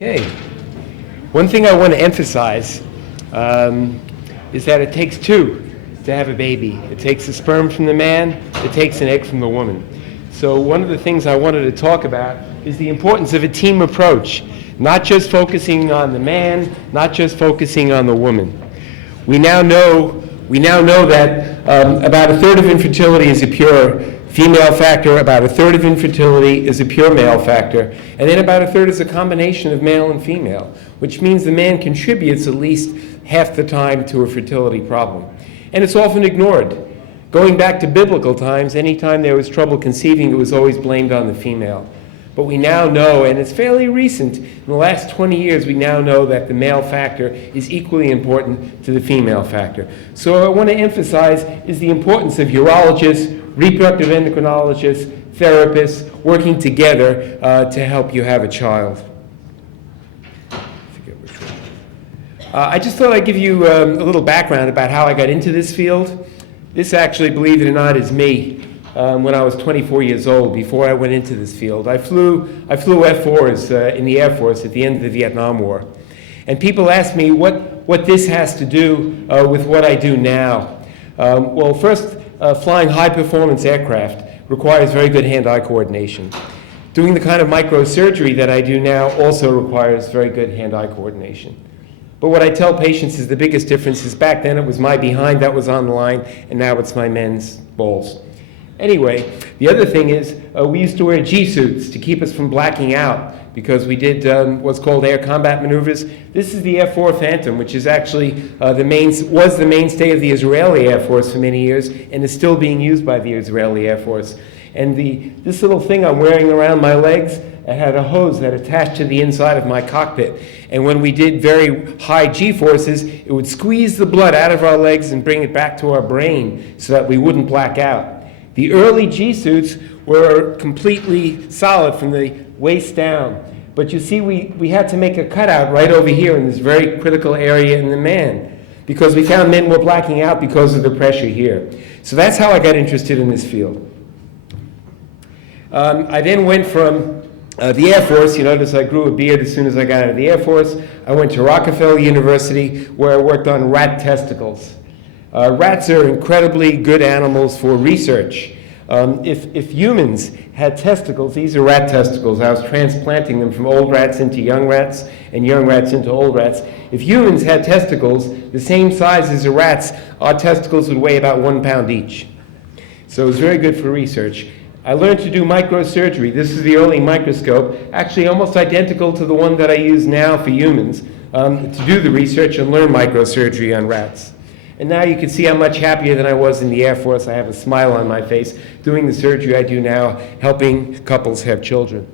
Hey, one thing I want to emphasize is that it takes two to have a baby. It takes a sperm from the man, it takes an egg from the woman. So one of the things I wanted to talk about is the importance of a team approach, not just focusing on the man, not just focusing on the woman. We now know that about a third of infertility is a pure female factor, about a third of infertility is a pure male factor, and then about a third is a combination of male and female, which means the man contributes at least half the time to a fertility problem. And it's often ignored. Going back to biblical times, anytime there was trouble conceiving, it was always blamed on the female. But we now know, and it's fairly recent, in the last 20 years, we now know that the male factor is equally important to the female factor. So what I want to emphasize is the importance of urologists, reproductive endocrinologists, therapists, working together to help you have a child. I just thought I'd give you a little background about how I got into this field. This actually, believe it or not, is me. When I was 24 years old, before I went into this field. I flew F-4s in the Air Force at the end of the Vietnam War. And people ask me what this has to do with what I do now. Well, first, flying high-performance aircraft requires very good hand-eye coordination. Doing the kind of microsurgery that I do now also requires very good hand-eye coordination. But what I tell patients is the biggest difference is back then it was my behind that was on the line, and now it's my men's balls. Anyway, the other thing is we used to wear G-suits to keep us from blacking out because we did what's called air combat maneuvers. This is the F-4 Phantom, which is actually was the mainstay of the Israeli Air Force for many years and is still being used by the Israeli Air Force. And this little thing I'm wearing around my legs, it had a hose that attached to the inside of my cockpit. And when we did very high G-forces, it would squeeze the blood out of our legs and bring it back to our brain so that we wouldn't black out. The early G-suits were completely solid from the waist down. But you see, we had to make a cutout right over here in this very critical area in the man because we found men were blacking out because of the pressure here. So that's how I got interested in this field. I then went from the Air Force. You notice I grew a beard as soon as I got out of the Air Force. I went to Rockefeller University where I worked on rat testicles. Rats are incredibly good animals for research. If humans had testicles, these are rat testicles. I was transplanting them from old rats into young rats and young rats into old rats. If humans had testicles the same size as the rats, our testicles would weigh about 1 pound each. So it was very good for research. I learned to do microsurgery. This is the early microscope, actually almost identical to the one that I use now for humans to do the research and learn microsurgery on rats. And now you can see I'm much happier than I was in the Air Force. I have a smile on my face doing the surgery I do now, helping couples have children.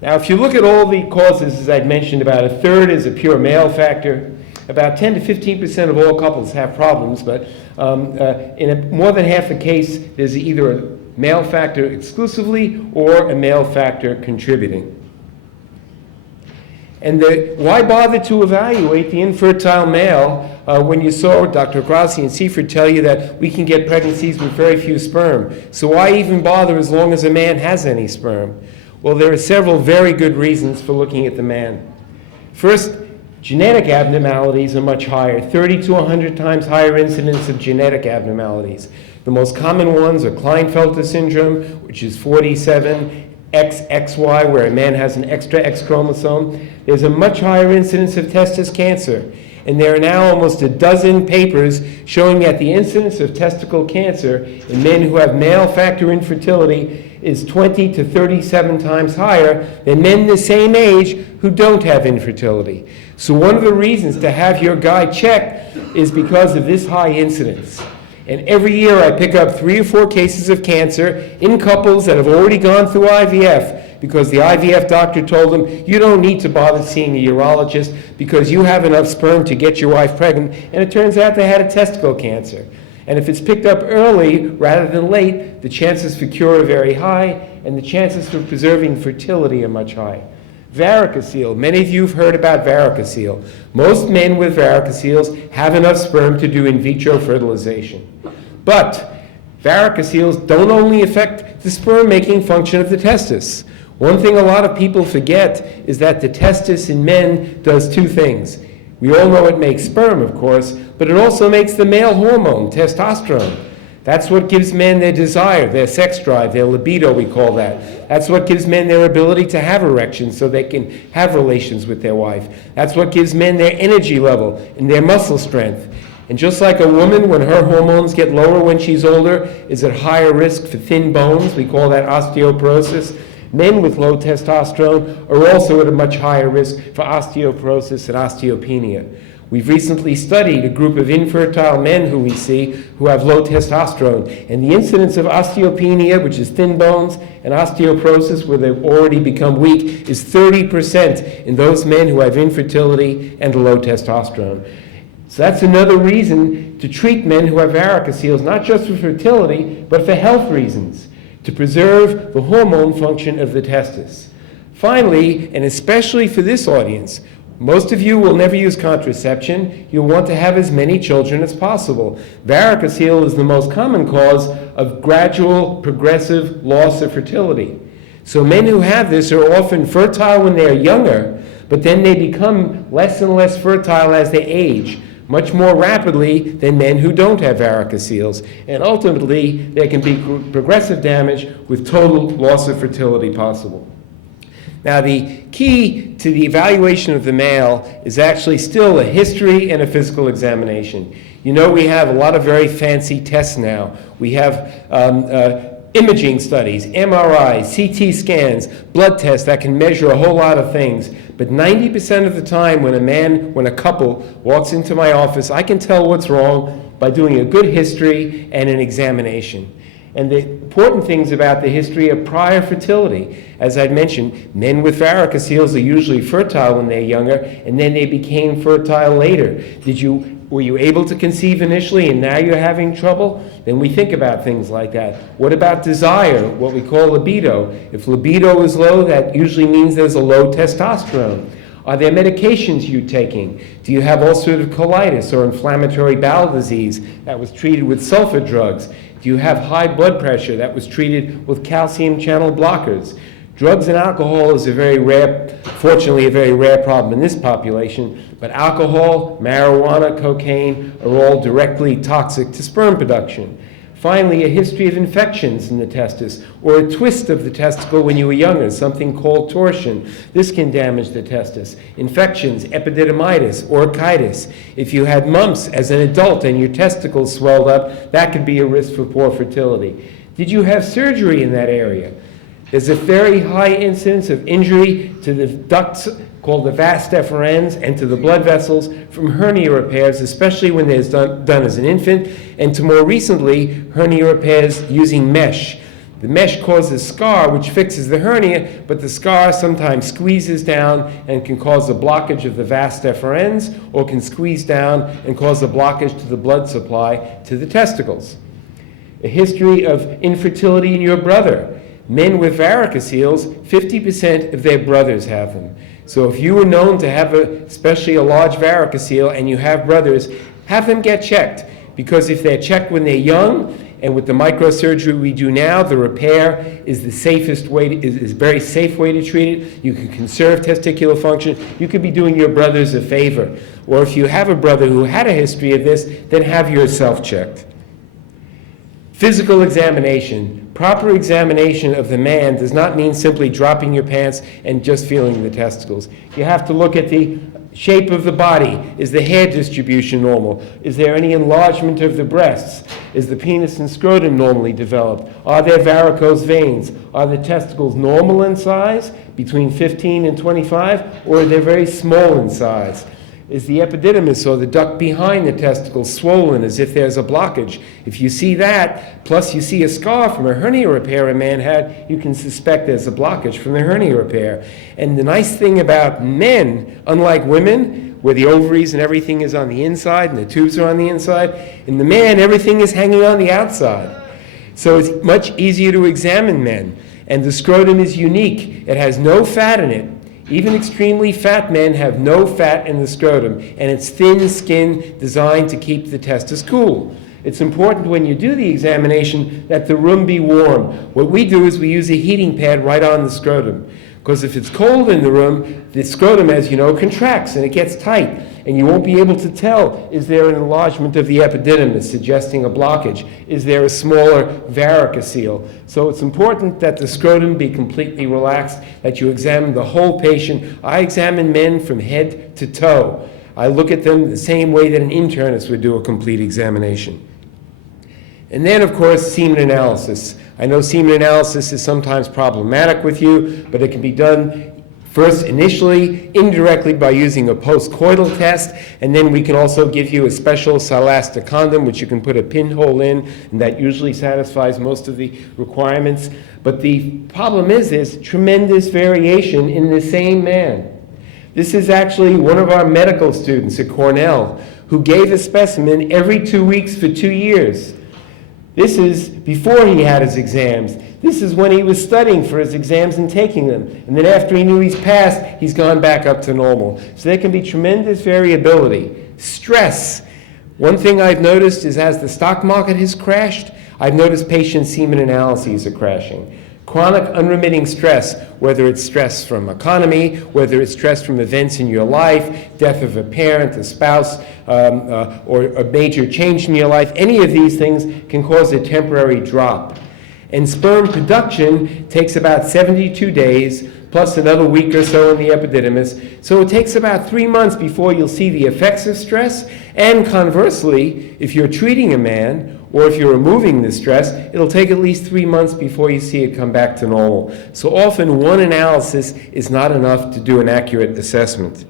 Now, if you look at all the causes, as I'd mentioned, about a third is a pure male factor. About 10 to 15% of all couples have problems, but in more than half the case, there's either a male factor exclusively or a male factor contributing. And why bother to evaluate the infertile male when you saw Dr. Grassi and Seifert tell you that we can get pregnancies with very few sperm? So why even bother as long as a man has any sperm? Well, there are several very good reasons for looking at the man. First, genetic abnormalities are much higher, 30 to 100 times higher incidence of genetic abnormalities. The most common ones are Klinefelter syndrome, which is 47, XXY, where a man has an extra X chromosome. There's a much higher incidence of testis cancer. And there are now almost a dozen papers showing that the incidence of testicle cancer in men who have male factor infertility is 20 to 37 times higher than men the same age who don't have infertility. So one of the reasons to have your guy checked is because of this high incidence. And every year I pick up 3 or 4 cases of cancer in couples that have already gone through IVF because the IVF doctor told them, you don't need to bother seeing a urologist because you have enough sperm to get your wife pregnant. And it turns out they had a testicle cancer. And if it's picked up early rather than late, the chances for cure are very high and the chances for preserving fertility are much higher. Varicocele. Many of you have heard about varicocele. Most men with varicoceles have enough sperm to do in vitro fertilization. But varicoceles don't only affect the sperm-making function of the testis. One thing a lot of people forget is that the testis in men does two things. We all know it makes sperm, of course, but it also makes the male hormone, testosterone. That's what gives men their desire, their sex drive, their libido, we call that. That's what gives men their ability to have erections so they can have relations with their wife. That's what gives men their energy level and their muscle strength. And just like a woman, when her hormones get lower when she's older, is at higher risk for thin bones, we call that osteoporosis. Men with low testosterone are also at a much higher risk for osteoporosis and osteopenia. We've recently studied a group of infertile men who we see who have low testosterone, and the incidence of osteopenia, which is thin bones, and osteoporosis, where they've already become weak, is 30% in those men who have infertility and low testosterone. So that's another reason to treat men who have varicoceles, not just for fertility, but for health reasons, to preserve the hormone function of the testis. Finally, and especially for this audience, most of you will never use contraception. You'll want to have as many children as possible. Varicocele is the most common cause of gradual, progressive loss of fertility. So men who have this are often fertile when they're younger, but then they become less and less fertile as they age, much more rapidly than men who don't have varicoceles. And ultimately, there can be progressive damage with total loss of fertility possible. Now, the key to the evaluation of the male is actually still a history and a physical examination. You know, we have a lot of very fancy tests now. We have imaging studies, MRIs, CT scans, blood tests that can measure a whole lot of things. But 90% of the time when a couple walks into my office, I can tell what's wrong by doing a good history and an examination. And the important things about the history of prior fertility, as I'd mentioned, men with varicoceles are usually fertile when they're younger, and then they became fertile later. Were you able to conceive initially and now you're having trouble? Then we think about things like that. What about desire, what we call libido? If libido is low, that usually means there's a low testosterone. Are there medications you're taking? Do you have ulcerative colitis or inflammatory bowel disease that was treated with sulfa drugs? Do you have high blood pressure that was treated with calcium channel blockers? Drugs and alcohol is fortunately a very rare problem in this population, but alcohol, marijuana, cocaine are all directly toxic to sperm production. Finally, a history of infections in the testis or a twist of the testicle when you were younger, something called torsion. This can damage the testis. Infections, epididymitis, orchitis. If you had mumps as an adult and your testicles swelled up, that could be a risk for poor fertility. Did you have surgery in that area? There's a very high incidence of injury to the ducts called the vas deferens and to the blood vessels from hernia repairs, especially when they're done as an infant, and to more recently, hernia repairs using mesh. The mesh causes scar, which fixes the hernia, but the scar sometimes squeezes down and can cause a blockage of the vas deferens, or can squeeze down and cause a blockage to the blood supply to the testicles. A history of infertility in your brother. Men with varicoceles, 50% of their brothers have them. So if you were known to have especially a large varicocele and you have brothers, have them get checked. Because if they're checked when they're young, and with the microsurgery we do now, the repair is the safest way, is a very safe way to treat it. You can conserve testicular function. You could be doing your brothers a favor. Or if you have a brother who had a history of this, then have yourself checked. Physical examination. Proper examination of the man does not mean simply dropping your pants and just feeling the testicles. You have to look at the shape of the body. Is the hair distribution normal? Is there any enlargement of the breasts? Is the penis and scrotum normally developed? Are there varicose veins? Are the testicles normal in size, between 15 and 25, or are they very small in size? Is the epididymis, or the duct behind the testicles, swollen as if there's a blockage? If you see that, plus you see a scar from a hernia repair a man had, you can suspect there's a blockage from the hernia repair. And the nice thing about men, unlike women, where the ovaries and everything is on the inside and the tubes are on the inside, in the man, everything is hanging on the outside. So it's much easier to examine men. And the scrotum is unique. It has no fat in it. Even extremely fat men have no fat in the scrotum, and it's thin skin designed to keep the testis cool. It's important when you do the examination that the room be warm. What we do is we use a heating pad right on the scrotum. Because if it's cold in the room, the scrotum, as you know, contracts and it gets tight. And you won't be able to tell, is there an enlargement of the epididymis suggesting a blockage? Is there a smaller varicocele? So it's important that the scrotum be completely relaxed, that you examine the whole patient. I examine men from head to toe. I look at them the same way that an internist would do a complete examination. And then, of course, semen analysis. I know semen analysis is sometimes problematic with you, but it can be done first, initially, indirectly by using a postcoital test, and then we can also give you a special silastic condom, which you can put a pinhole in, and that usually satisfies most of the requirements. But the problem is there's tremendous variation in the same man. This is actually one of our medical students at Cornell who gave a specimen every 2 weeks for 2 years. This is before he had his exams. This is when he was studying for his exams and taking them. And then after he knew he's passed, he's gone back up to normal. So there can be tremendous variability. Stress. One thing I've noticed is as the stock market has crashed, I've noticed patient semen analyses are crashing. Chronic unremitting stress, whether it's stress from economy, whether it's stress from events in your life, death of a parent, a spouse, or a major change in your life, any of these things can cause a temporary drop. And sperm production takes about 72 days, plus another week or so in the epididymis. So it takes about 3 months before you'll see the effects of stress. And conversely, if you're treating a man, or if you're removing the stress, it'll take at least 3 months before you see it come back to normal. So often one analysis is not enough to do an accurate assessment.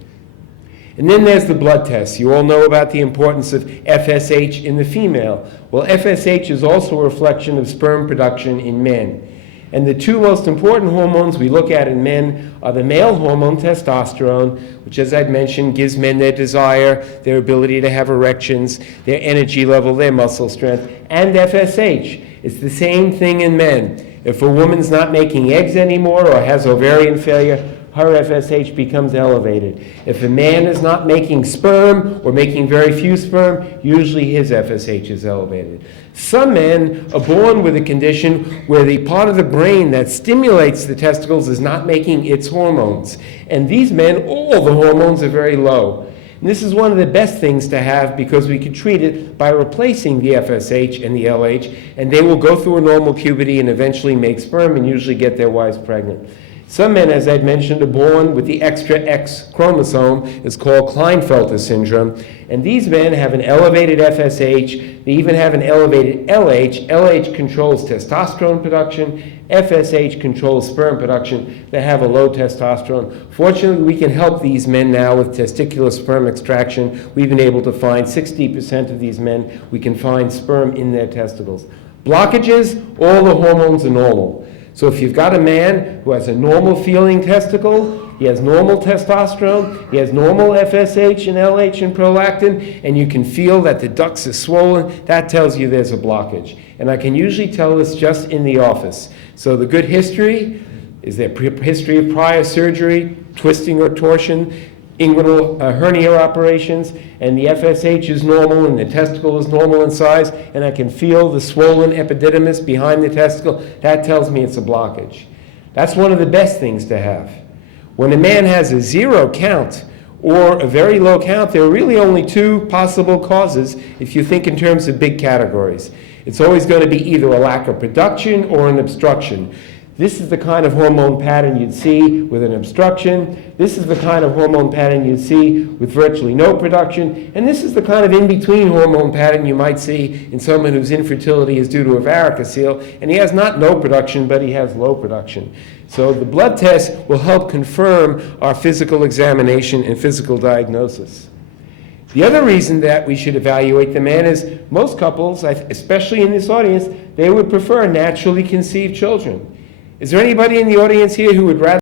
And then there's the blood tests. You all know about the importance of FSH in the female. Well, FSH is also a reflection of sperm production in men. And the two most important hormones we look at in men are the male hormone testosterone, which, as I'd mentioned, gives men their desire, their ability to have erections, their energy level, their muscle strength, and FSH. It's the same thing in men. If a woman's not making eggs anymore or has ovarian failure, her FSH becomes elevated. If a man is not making sperm or making very few sperm, usually his FSH is elevated. Some men are born with a condition where the part of the brain that stimulates the testicles is not making its hormones. And these men, all the hormones are very low. And this is one of the best things to have because we can treat it by replacing the FSH and the LH, and they will go through a normal puberty and eventually make sperm and usually get their wives pregnant. Some men, as I'd mentioned, are born with the extra X chromosome. It's called Klinefelter syndrome. And these men have an elevated FSH. They even have an elevated LH. LH controls testosterone production. FSH controls sperm production. They have a low testosterone. Fortunately, we can help these men now with testicular sperm extraction. We've been able to find 60% of these men, we can find sperm in their testicles. Blockages, all the hormones are normal. So if you've got a man who has a normal feeling testicle, he has normal testosterone, he has normal FSH and LH and prolactin, and you can feel that the ducts are swollen, that tells you there's a blockage. And I can usually tell this just in the office. So the good history, is there history of prior surgery, twisting or torsion, inguinal hernia operations, and the FSH is normal and the testicle is normal in size, and I can feel the swollen epididymis behind the testicle, that tells me it's a blockage. That's one of the best things to have. When a man has a 0 count or a very low count, there are really only 2 possible causes if you think in terms of big categories. It's always going to be either a lack of production or an obstruction. This is the kind of hormone pattern you'd see with an obstruction. This is the kind of hormone pattern you'd see with virtually no production. And this is the kind of in-between hormone pattern you might see in someone whose infertility is due to a varicocele. And he has not no production, but he has low production. So the blood test will help confirm our physical examination and physical diagnosis. The other reason that we should evaluate the man is most couples, especially in this audience, they would prefer naturally conceived children. Is there anybody in the audience here who would rather